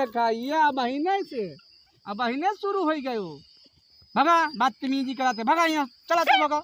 देखा ये अब महीने शुरू हो गए। भगा बदतमीजी कराते, भगा यहाँ चलाते भगा।